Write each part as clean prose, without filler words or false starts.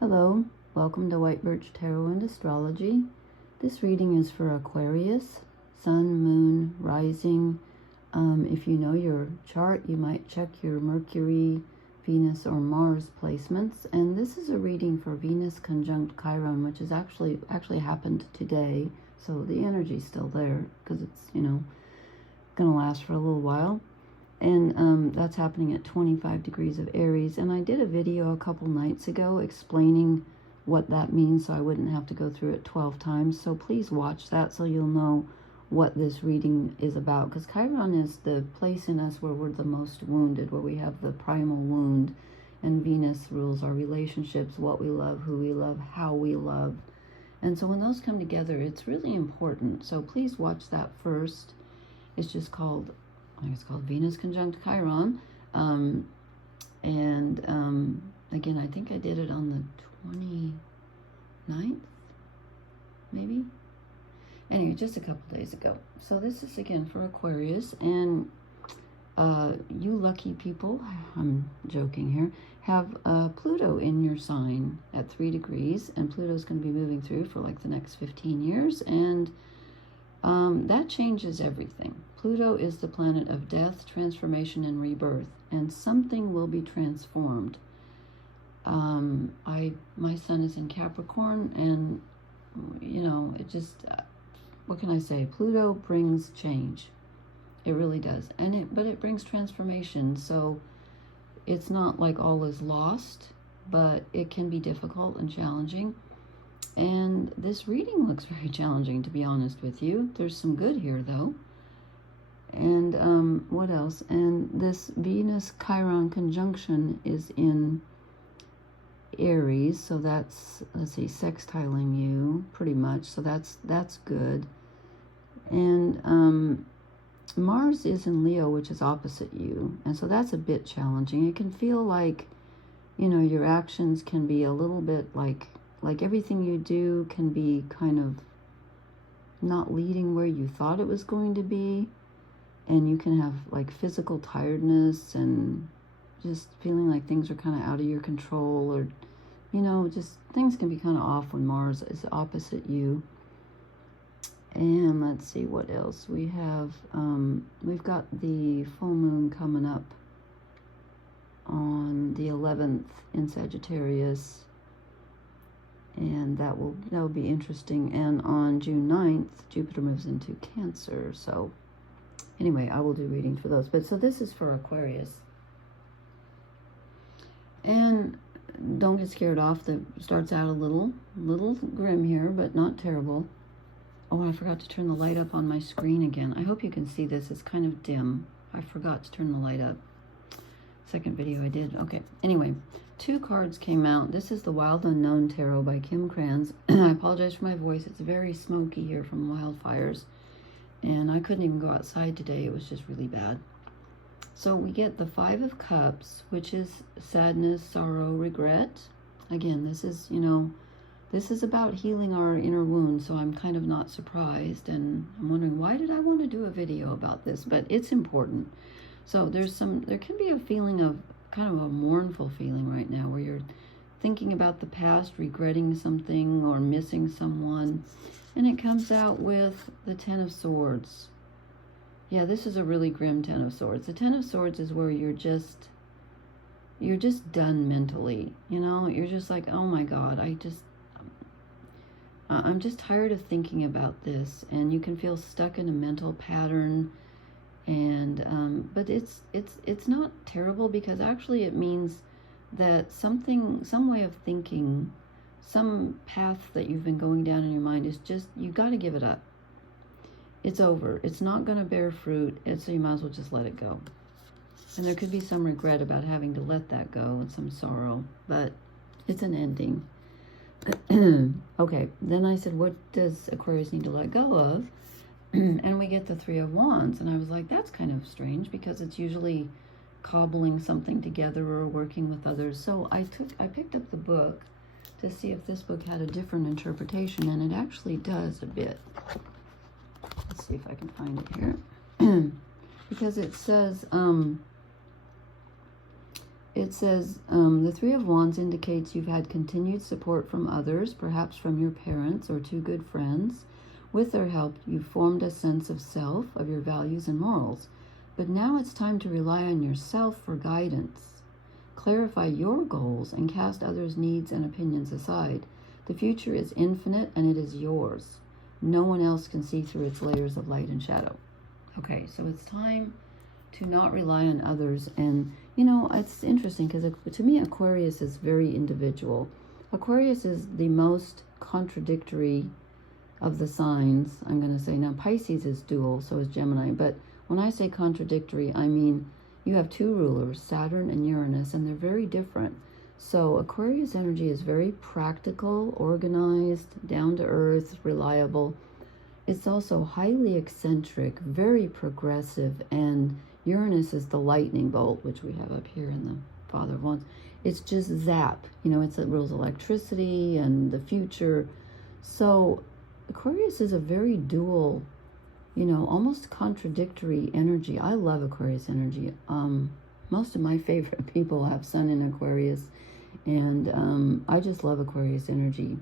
Hello, welcome to White Birch Tarot and Astrology. This reading is for Aquarius, Sun, Moon, Rising. If you know your chart, you might check your Mercury, Venus, or Mars placements. And this is a reading for Venus conjunct Chiron, which is actually happened today. So the energy's still there because it's, going to last for a little while. And that's happening at 25 degrees of Aries. And I did a video a couple nights ago explaining what that means, so I wouldn't have to go through it 12 times. So please watch that so you'll know what this reading is about. Because Chiron is the place in us where we're the most wounded, where we have the primal wound. And Venus rules our relationships, what we love, who we love, how we love. And so when those come together, it's really important. So please watch that first. It's just called... I think it's called Venus conjunct Chiron. Again, I think I did it on the 29th, maybe? Anyway, just a couple days ago. So this is again for Aquarius. And you lucky people, I'm joking here, have Pluto in your sign at 3 degrees. And Pluto's going to be moving through for like the next 15 years. And that changes everything. Pluto is the planet of death, transformation, and rebirth, and something will be transformed. My sun is in Capricorn, and it just, what can I say? Pluto brings change. It really does, but it brings transformation. So it's not like all is lost, but it can be difficult and challenging. And this reading looks very challenging, to be honest with you. There's some good here, though. And what else? And this Venus-Chiron conjunction is in Aries, so that's, let's see, sextiling you, pretty much. So that's good. And Mars is in Leo, which is opposite you. And so that's a bit challenging. It can feel like, your actions can be a little bit like everything you do can be kind of not leading where you thought it was going to be. And you can have like physical tiredness and just feeling like things are kind of out of your control, or, just things can be kind of off when Mars is opposite you. And let's see what else we have. We've got the full moon coming up on the 11th in Sagittarius. And that will be interesting. And on June 9th, Jupiter moves into Cancer. So anyway, I will do readings for those. But so this is for Aquarius. And don't get scared off. That starts out a little grim here, but not terrible. Oh, I forgot to turn the light up on my screen again. I hope you can see this. It's kind of dim. I forgot to turn the light up. Second video I did. Okay. Anyway, 2 cards came out. This is the Wild Unknown Tarot by Kim Kranz. I apologize for my voice. It's very smoky here from wildfires. And I couldn't even go outside today. It was just really bad. So we get the 5 of Cups, which is sadness, sorrow, regret. Again, this is about healing our inner wounds. So I'm kind of not surprised. And I'm wondering, why did I want to do a video about this? But it's important. So there can be a feeling of kind of a mournful feeling right now where you're thinking about the past, regretting something or missing someone. And it comes out with the 10 of Swords. Yeah, this is a really grim 10 of Swords. The 10 of Swords is where you're just done mentally. You're just like, oh my God, I'm just tired of thinking about this. And you can feel stuck in a mental pattern. And but it's not terrible, because actually it means that some way of thinking, some path that you've been going down in your mind is just, you got to give it up. It's over. It's not going to bear fruit. So you might as well just let it go. And there could be some regret about having to let that go, and some sorrow, but it's an ending. Okay, then I said, what does Aquarius need to let go of? And we get the 3 of Wands. And I was like, that's kind of strange, because it's usually cobbling something together or working with others. So I picked up the book to see if this book had a different interpretation, and it actually does a bit. Let's see if I can find it here. Because it says it says, the Three of Wands indicates you've had continued support from others, perhaps from your parents or two good friends. With their help, you've formed a sense of self, of your values and morals. But now it's time to rely on yourself for guidance. Clarify your goals and cast others' needs and opinions aside. The future is infinite and it is yours. No one else can see through its layers of light and shadow. Okay, so it's time to not rely on others. And, you know, it's interesting because to me, Aquarius is very individual. Aquarius is the most contradictory of the signs, I'm going to say. Now, Pisces is dual, so is Gemini. But when I say contradictory, I mean you have two rulers, Saturn and Uranus, and they're very different. So Aquarius energy is very practical, organized, down to earth, reliable. It's also highly eccentric, very progressive, and Uranus is the lightning bolt, which we have up here in the Father of Wands. It's just zap, you know, it rules electricity and the future. So Aquarius is a very dual, you know, almost contradictory energy. I love Aquarius energy. Most of my favorite people have Sun in Aquarius, and I just love Aquarius energy.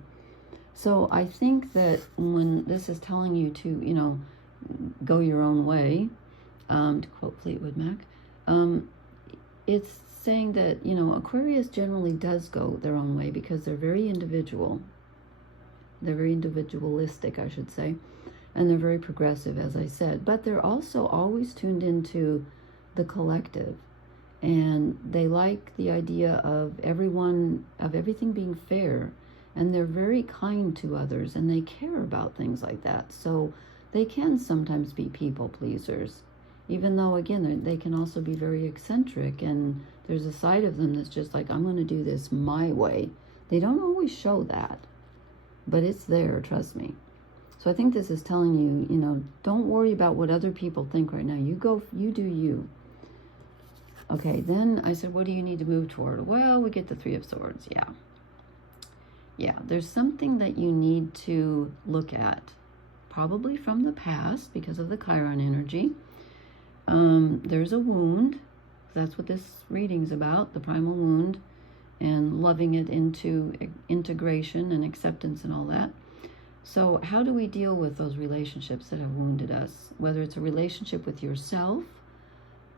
So I think that when this is telling you to, you know, go your own way, to quote Fleetwood Mac, it's saying that, you know, Aquarius generally does go their own way because they're very individual. They're very individualistic, I should say. And they're very progressive, as I said. But they're also always tuned into the collective. And they like the idea of everything being fair. And they're very kind to others. And they care about things like that. So they can sometimes be people pleasers. Even though, again, they can also be very eccentric. And there's a side of them that's just like, I'm going to do this my way. They don't always show that. But it's there, trust me. So I think this is telling you, you know, don't worry about what other people think right now. You go, you do you. Okay, then I said, what do you need to move toward? Well, we get the Three of Swords, yeah. Yeah, there's something that you need to look at. Probably from the past, because of the Chiron energy. There's a wound. That's what this reading's about, the primal wound. And loving it into integration and acceptance and all that. So how do we deal with those relationships that have wounded us? Whether it's a relationship with yourself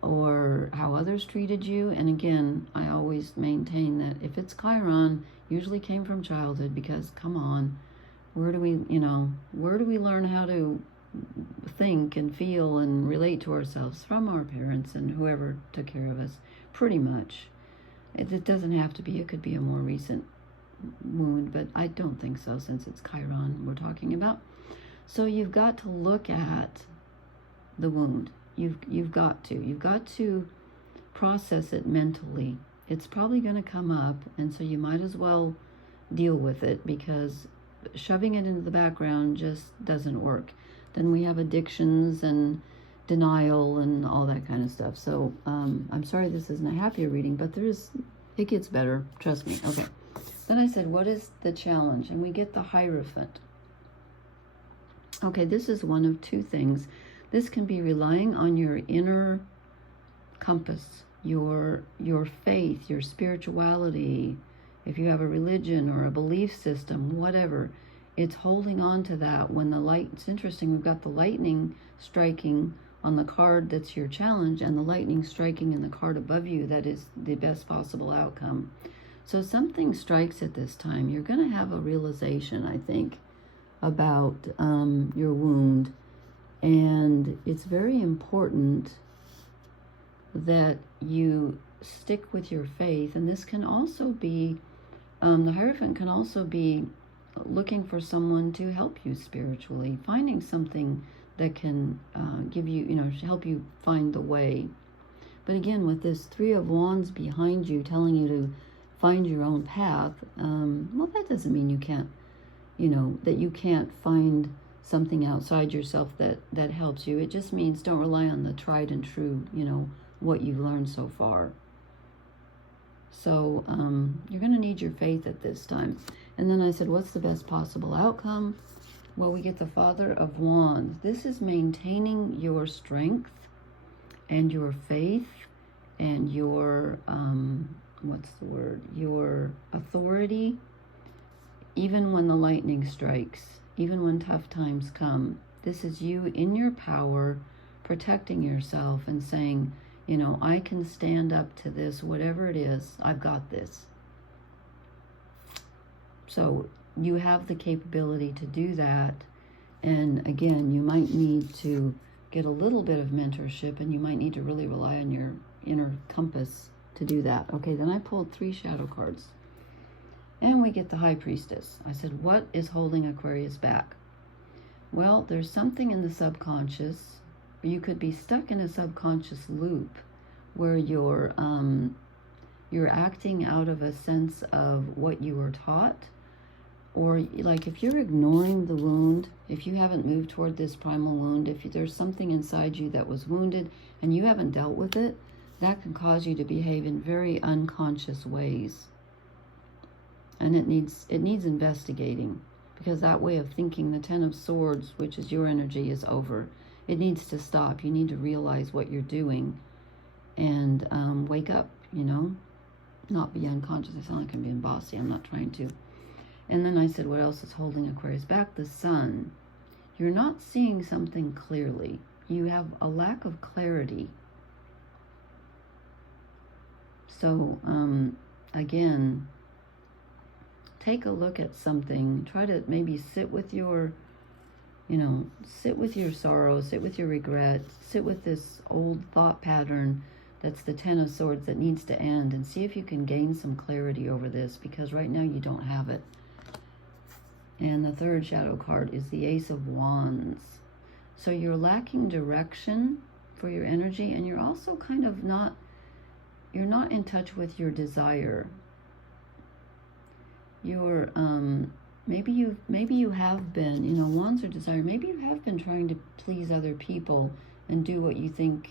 or how others treated you. And again, I always maintain that if it's Chiron, usually came from childhood, because come on, where do we learn how to think and feel and relate to ourselves? From our parents and whoever took care of us, pretty much. It doesn't have to be. It could be a more recent wound, but I don't think so, since it's Chiron we're talking about. So you've got to look at the wound. You've got to process it mentally. It's probably going to come up, and so you might as well deal with it, because shoving it into the background just doesn't work. Then we have addictions and denial and all that kind of stuff. So I'm sorry this isn't a happier reading, but it gets better, trust me. Okay, then I said, what is the challenge? And we get the Hierophant. Okay, this is one of two things. This can be relying on your inner compass, your faith, your spirituality. If you have a religion or a belief system, whatever, it's holding on to that when the light. It's interesting, we've got the lightning striking on the card that's your challenge, and the lightning striking in the card above you that is the best possible outcome. So something strikes at this time. You're going to have a realization, I think, about your wound. And it's very important that you stick with your faith. And this can also be, the Hierophant can also be looking for someone to help you spiritually, finding something that can give you, help you find the way. But again, with this Three of Wands behind you telling you to find your own path, well, that doesn't mean you can't, that you can't find something outside yourself that helps you. It just means don't rely on the tried and true, what you've learned so far. So you're going to need your faith at this time. And then I said, what's the best possible outcome? Well, we get the Father of Wands. This is maintaining your strength and your faith and your what's the word? Your authority, even when the lightning strikes, even when tough times come. This is you in your power, protecting yourself and saying, you know, I can stand up to this, whatever it is, I've got this. So you have the capability to do that. And again, you might need to get a little bit of mentorship, and you might need to really rely on your inner compass to do that. Okay, then I pulled 3 shadow cards. And we get the High Priestess. I said, what is holding Aquarius back? Well, there's something in the subconscious. You could be stuck in a subconscious loop where you're acting out of a sense of what you were taught. Or like if you're ignoring the wound, if you haven't moved toward this primal wound, if there's something inside you that was wounded and you haven't dealt with it, that can cause you to behave in very unconscious ways. And it needs investigating, because that way of thinking, the 10 of Swords, which is your energy, is over. It needs to stop. You need to realize what you're doing and wake up, you know, not be unconscious. I sound like I'm being bossy. I'm not trying to. And then I said, what else is holding Aquarius back? The Sun. You're not seeing something clearly. You have a lack of clarity. So, again, take a look at something. Try to maybe sit with your, sit with your sorrow, sit with your regret, sit with this old thought pattern that's the 10 of Swords that needs to end, and see if you can gain some clarity over this, because right now you don't have it. And the 3rd shadow card is the Ace of Wands. So you're lacking direction for your energy, and you're also kind of you're not in touch with your desire. You're, maybe you have been, Wands are desire. Maybe you have been trying to please other people and do what you think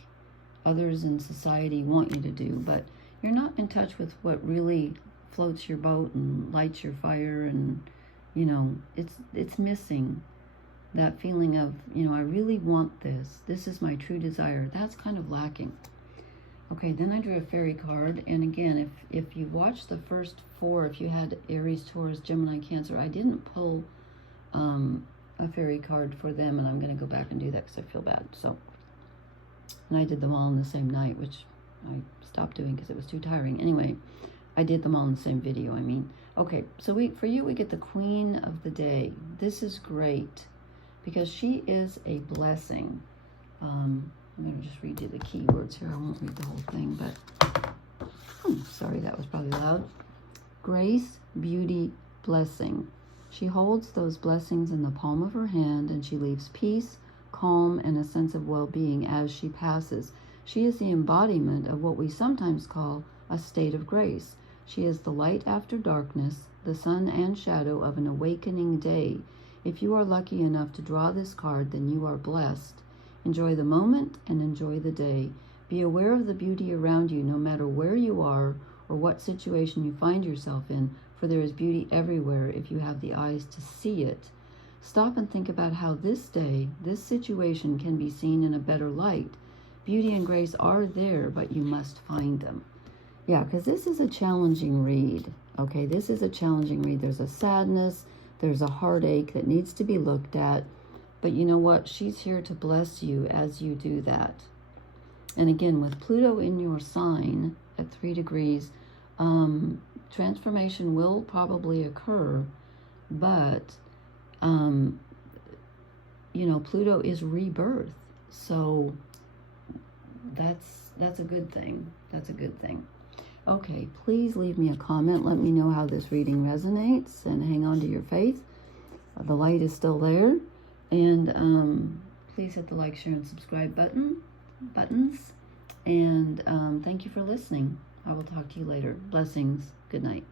others in society want you to do, but you're not in touch with what really floats your boat and lights your fire, and it's missing that feeling of, I really want this. This is my true desire. That's kind of lacking. Okay, then I drew a fairy card, and again, if you watch the first 4, if you had Aries, Taurus, Gemini, Cancer, I didn't pull a fairy card for them, and I'm going to go back and do that because I feel bad. So, and I did them all in the same night, which I stopped doing because it was too tiring. Anyway, I did them all in the same video, I mean. Okay, so for you, we get the Queen of the Day. This is great because she is a blessing. I'm going to just read you the keywords here. I won't read the whole thing, but sorry, that was probably loud. Grace, beauty, blessing. She holds those blessings in the palm of her hand, and she leaves peace, calm, and a sense of well-being as she passes. She is the embodiment of what we sometimes call a state of grace. She is the light after darkness, the sun and shadow of an awakening day. If you are lucky enough to draw this card, then you are blessed. Enjoy the moment and enjoy the day. Be aware of the beauty around you, no matter where you are or what situation you find yourself in, for there is beauty everywhere if you have the eyes to see it. Stop and think about how this day, this situation can be seen in a better light. Beauty and grace are there, but you must find them. Yeah, because this is a challenging read. Okay, this is a challenging read. There's a sadness, there's a heartache that needs to be looked at. But you know what? She's here to bless you as you do that. And again, with Pluto in your sign at 3 degrees, transformation will probably occur, but, Pluto is rebirth. So that's a good thing. That's a good thing. Okay, please leave me a comment. Let me know how this reading resonates, and hang on to your faith. The light is still there. And please hit the like, share, and subscribe buttons. And thank you for listening. I will talk to you later. Blessings. Good night.